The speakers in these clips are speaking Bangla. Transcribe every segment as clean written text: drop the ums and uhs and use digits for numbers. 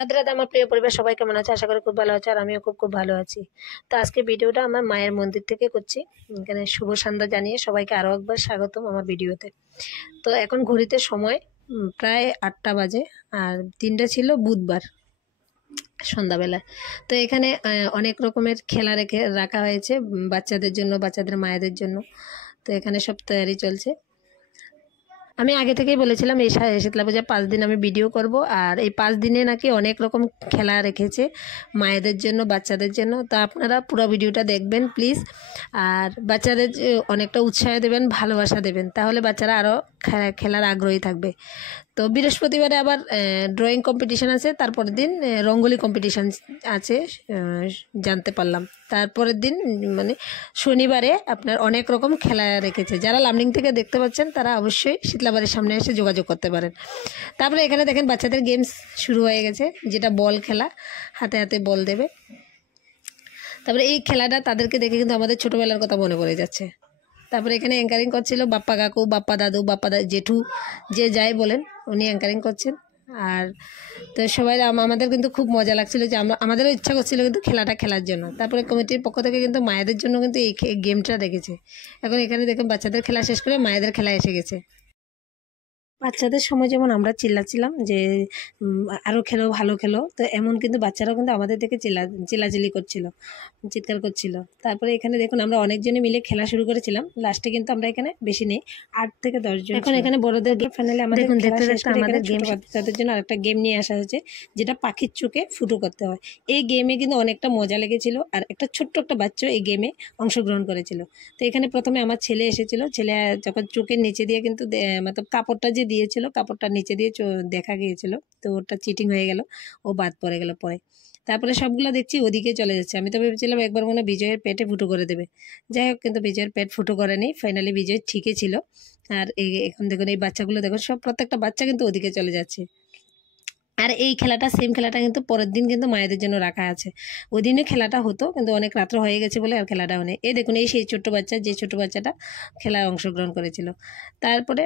রাধে রাধে আমার প্রিয় পরিবার সবাই কেমন আছে? আশা করি খুব ভালো আছে আর আমিও খুব ভালো আছি। তো আজকে ভিডিওটা আমার মায়ের মন্দির থেকে করছি। এখানে শুভ সন্ধ্যা জানিয়ে সবাইকে আরও একবার স্বাগতম আমার ভিডিওতে। তো এখন ঘড়িতে সময় প্রায় 8টা বাজে আর দিনটা ছিল বুধবার সন্ধ্যাবেলায়। তো এখানে অনেক রকমের খেলা রাখা হয়েছে বাচ্চাদের জন্য, বাচ্চাদের মায়েদের জন্য। তো এখানে সব তৈরি চলছে। আমি আগে থেকেই বলেছিলাম এই শীতলা পূজা 5 দিন আমি ভিডিও করব, আর এই 5 দিনে নাকি অনেক রকম খেলা রেখেছে মায়েদের জন্য, বাচ্চাদের জন্য। তো আপনারা পুরো ভিডিওটা দেখবেন প্লিজ, আর বাচ্চাদের অনেকটা উৎসাহ দেবেন, ভালোবাসা দেবেন, তাহলে বাচ্চারা আরও খেলার আগ্রহী থাকবে। তো বৃহস্পতিবারে আবার ড্রয়িং কম্পিটিশান আছে, তারপরের দিন রঙ্গোলি কম্পিটিশান আছে জানতে পারলাম। তারপরের দিন মানে শনিবারে আপনার অনেক রকম খেলা রেখেছে। যারা লামডিং থেকে দেখতে পাচ্ছেন তারা অবশ্যই শীতলাবাড়ির সামনে এসে যোগাযোগ করতে পারেন। তারপরে এখানে দেখেন বাচ্চাদের গেমস শুরু হয়ে গেছে, যেটা বল খেলা, হাতে হাতে বল দেবে। তারপরে এই খেলাটা তাদেরকে দেখে কিন্তু আমাদের ছোটোবেলার কথা মনে পড়ে যাচ্ছে। তারপরে এখানে অ্যাঙ্কারিং করছিল বাপ্পা কাকু, বাপ্পা দাদু, জেঠু, যে যাই বলেন উনি অ্যাঙ্কারিং করছেন। আর তো সবাই আমাদের কিন্তু খুব মজা লাগছিল, যে আমাদেরও ইচ্ছা করছিল কিন্তু খেলাটা খেলার জন্য। তারপরে কমিটির পক্ষ থেকে কিন্তু মায়েদের জন্য কিন্তু এই গেমটা রেখেছে। এখন এখানে দেখুন বাচ্চাদের খেলা শেষ করে মায়েদের খেলা এসে গেছে। বাচ্চাদের সময় যেমন আমরা চিল্লাচ্ছিলাম যে আরও খেলো, ভালো খেলো, তো এমন কিন্তু বাচ্চারাও কিন্তু আমাদের দেখে চিল্লাচিল্লি করছিল, চিৎকার করছিল। তারপরে এখানে দেখুন আমরা অনেকজনে মিলে খেলা শুরু করেছিলাম। লাস্টে কিন্তু আমরা এখানে বেশি নেই, 8 থেকে 10 জন। এখন এখানে বড়দের গেম ফাইনালি আমাদের দেখতে দেখতে আমাদের গেম বাচ্চাদের জন্য আরেকটা গেম নিয়ে আসা হয়েছে, যেটা পাখির চোখে ফুটো করতে হয়। এই গেমে কিন্তু অনেকটা মজা লেগেছিল, আর একটা ছোট্ট একটা বাচ্চা এই গেমে অংশগ্রহণ করেছিল। তো এখানে প্রথমে আমার ছেলে এসেছিল, ছেলে যখন চোখের নিচে দিয়ে কিন্তু মতলব কাপড়টা যে দিয়েছিল, কাপড়টা নিচে দিয়ে দেখা গিয়েছিল, তো ওটা চিটিং হয়ে গেল, ও বাদ পড়ে গেল পরে। তারপরে সবগুলো দেখছি ওদিকে চলে যাচ্ছে। আমি তো ভেবেছিলাম একবার মনে বিজয়ের পেটে ফুটো করে দেবে, যাই হোক কিন্তু বিজয়ের পেট ফুটো করেনি, ফাইনালি বিজয় ঠিকই ছিল। আর এখন দেখুন এই বাচ্চাগুলো দেখুন সব প্রত্যেকটা বাচ্চা কিন্তু ওদিকে চলে যাচ্ছে। আর এই খেলাটা সেম খেলাটা কিন্তু পরের দিন কিন্তু মায়েদের জন্য রাখা আছে। ওই দিনে খেলাটা হতো কিন্তু অনেক রাত্র হয়ে গেছে বলে আর খেলাটাও নেই। এই দেখুন এই সেই ছোট্ট বাচ্চা, যে ছোট্ট বাচ্চাটা খেলায় অংশগ্রহণ করেছিল। তারপরে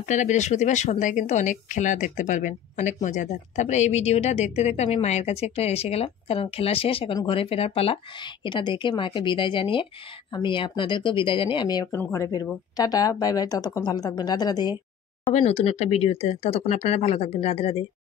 আপনারা বৃহস্পতিবার সন্ধ্যায় কিন্তু অনেক খেলা দেখতে পারবেন, অনেক মজাদার। তারপরে এই ভিডিওটা দেখতে দেখতে আমি মায়ের কাছে একটা এসে গেলাম, কারণ খেলা শেষ, এখন ঘরে ফেরার পালা। এটা দেখে মাকে বিদায় জানিয়ে আমি আপনাদেরকেও বিদায় জানিয়ে আমি এখন ঘরে ফিরবো। টাটা, বাই বাই, ততক্ষণ ভালো থাকবেন, রাধে রাধে। হবে নতুন একটা ভিডিওতে, ততক্ষণ আপনারা ভালো থাকবেন, রাধে রাধে।